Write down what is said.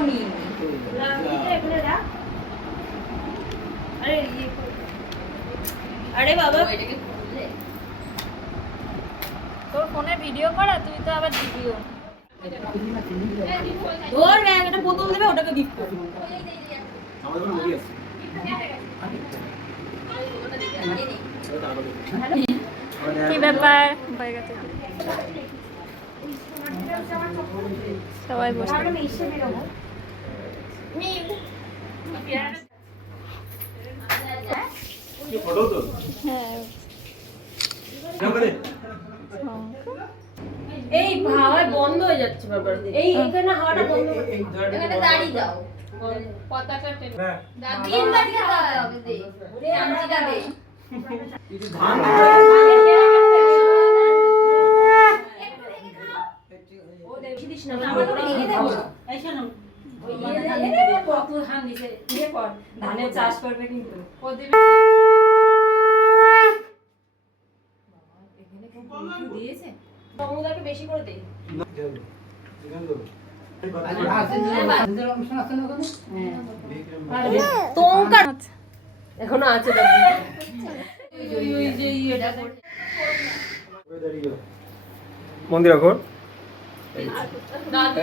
দাওনি আরে বাবা তোর ফোনে ভিডিও করা, তুই তো আবার ভিডিও ওর ব্যাগ একটা বোতল দেবে, ওটাকে গিফট করবো। আমাদের কোনো মুভি আছে কি ব্যাপার হয়ে গেছে সবাই বসে কি ফটো তো হ্যাঁ এই হাওয়া বন্ধ হয়ে যাচ্ছে বারবার। এই এখানে হাওয়াটা বন্ধ এখানে দাঁড়িয়ে দাও। পতাকা টেনে তিন বাড়ি দাও দে ওরে আমজিটা দে ধান ও দেখি দিস না আমরা করে এনে দেব। এই শোনো ওই কত ধান দিছে ইয়ে কর ধানের চাষ করবে কিন্তু ও দেবে এখানে কি দিয়েছে সমুদাকে বেশি করে দেই এখনো আছে মন্দির এখন দাদু